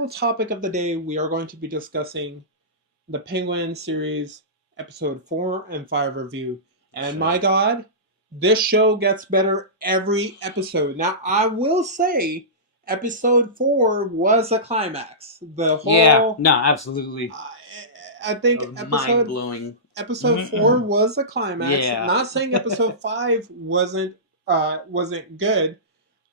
final topic of the day, we are going to be discussing the Penguin series episode 4 and 5 review. And my God, this show gets better every episode. Now, I will say episode 4 was a climax. The whole no, absolutely. I think mind blowing. Episode 4 was a climax. Yeah. Not saying episode 5 wasn't good.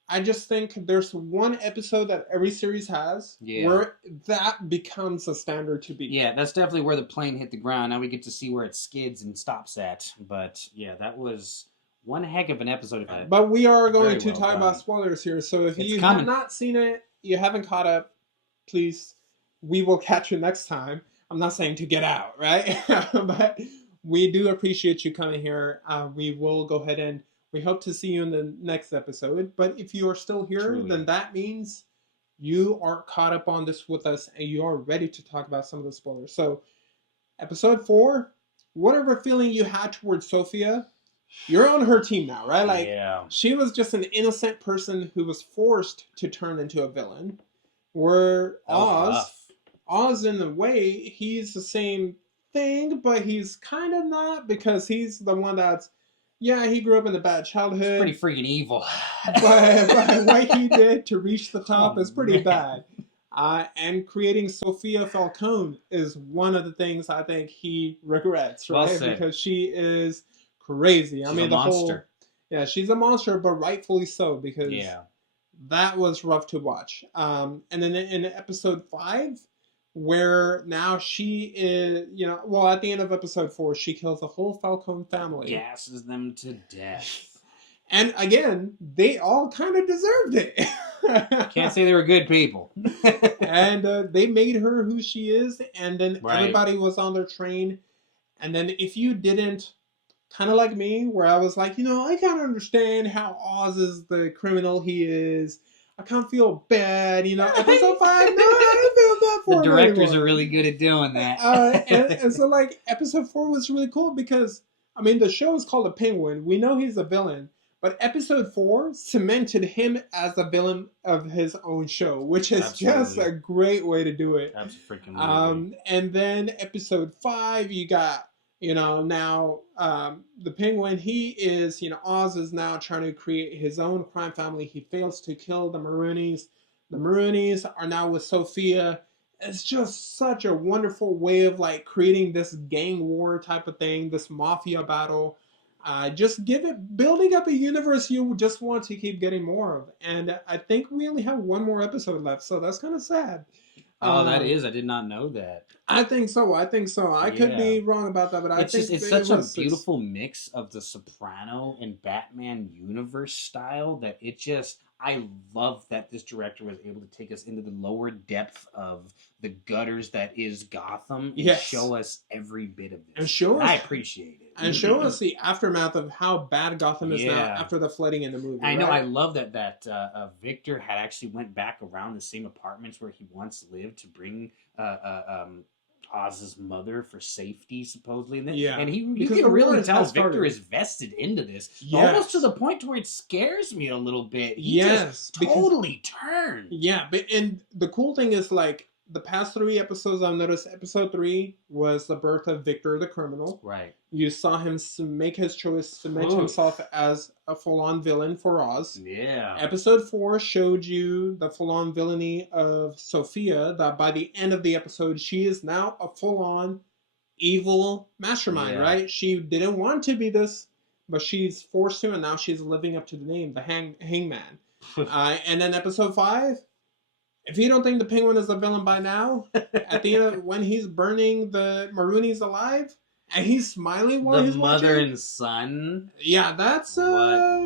I just think there's one episode that every series has where that becomes a standard to beat. Yeah, that's definitely where the plane hit the ground. Now we get to see where it skids and stops at. But yeah, that was one heck of an episode of it. But we are going to talk about spoilers here. So if you have not seen it, you haven't caught up, please, we will catch you next time. I'm not saying to get out, right? But we do appreciate you coming here. We will go ahead and we hope to see you in the next episode. But if you are still here, then that means you are caught up on this with us and you are ready to talk about some of the spoilers. So, episode 4, whatever feeling you had towards Sophia, you're on her team now, right? Like, she was just an innocent person who was forced to turn into a villain. Where Oz, in a way, he's the same thing, but he's kind of not, because he's the one that's, he grew up in a bad childhood. He's pretty freaking evil. but what he did to reach the top is pretty bad. And creating Sophia Falcone is one of the things I think he regrets, right? Because she is crazy. She's a monster. She's a monster, but rightfully so, because that was rough to watch. And then in episode 5, where now she is, at the end of episode 4, she kills the whole Falcone family. Gasses them to death. And again, they all kind of deserved it. Can't say they were good people. And they made her who she is, and then everybody was on their train. And then if you didn't, kind of like me, where I was like, I can't understand how Oz is the criminal he is. I can't feel bad, episode 5, no, I don't feel bad for him. The directors are really good at doing that. And so, like, episode 4 was really cool because, the show is called The Penguin. We know he's a villain, but episode 4 cemented him as the villain of his own show, which is just a great way to do it. Absolutely. And then episode 5, you got, now the Penguin, he is, Oz is now trying to create his own crime family. He fails to kill the Maroonies. The Maroonies are now with Sophia. It's just such a wonderful way of like creating this gang war type of thing, this mafia battle. Just building up a universe you just want to keep getting more of. And I think we only have one more episode left, so that's kind of sad. Oh, that is. I did not know that. I think so. I could be wrong about that, but I think it's such a beautiful mix of the Soprano and Batman universe style that it just... I love that this director was able to take us into the lower depth of the gutters that is Gotham and show us every bit of this. And I appreciate it. And show us the aftermath of how bad Gotham is now after the flooding in the movie. I know. I love that Victor had actually went back around the same apartments where he once lived to bring Oz's mother for safety, supposedly. And you can really tell Victor is vested into this. Almost to the point where it scares me a little bit. He just totally turned. Yeah, and the cool thing is, like, the past 3 episodes, I've noticed episode 3 was the birth of Victor the criminal. Right. You saw him make his choice, cement himself as a full-on villain for Oz. Yeah. Episode 4 showed you the full-on villainy of Sophia, that by the end of the episode, she is now a full-on evil mastermind, right? She didn't want to be this, but she's forced to, and now she's living up to the name, the Hangman. And then episode 5... if you don't think the Penguin is a villain by now, at the end of when he's burning the Maroonies alive, and he's smiling while he's watching. The mother and son. Yeah, that's I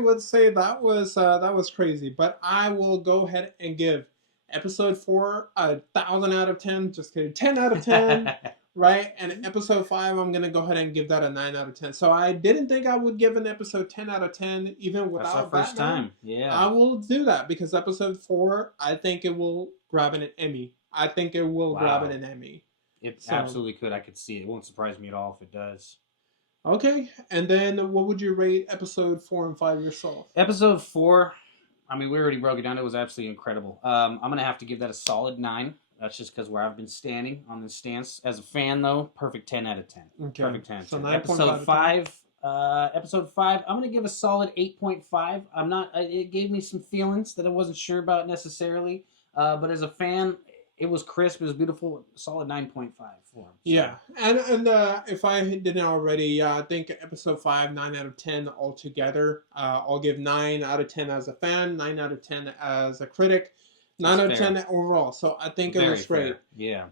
would say that was crazy. But I will go ahead and give episode 4 1,000 out of 10. Just kidding, 10 out of 10. Right? And episode 5, I'm going to go ahead and give that a 9 out of 10. So I didn't think I would give an episode 10 out of 10, even without That's our first time. Yeah. I will do that, because episode 4, I think it will grab an Emmy. I think it will grab an Emmy. It absolutely could. I could see it. It won't surprise me at all if it does. Okay. And then what would you rate episode 4 and 5 yourself? Episode 4... I mean, we already broke it down. It was absolutely incredible. I'm going to have to give that a solid 9. That's just because where I've been standing on this stance. As a fan, though, perfect 10 out of 10. Okay. Perfect 10 out of 10. So Episode 5. Episode 5, I'm going to give a solid 8.5. I'm not. It gave me some feelings that I wasn't sure about necessarily. But as a fan, it was crisp. It was beautiful. Solid 9.5 for him. So. Yeah, and if I didn't already, I think episode 5, 9 out of 10 altogether. I'll give 9 out of 10 as a fan, 9 out of 10 as a critic, 9 out of 10 overall. So I think it was great. Yeah.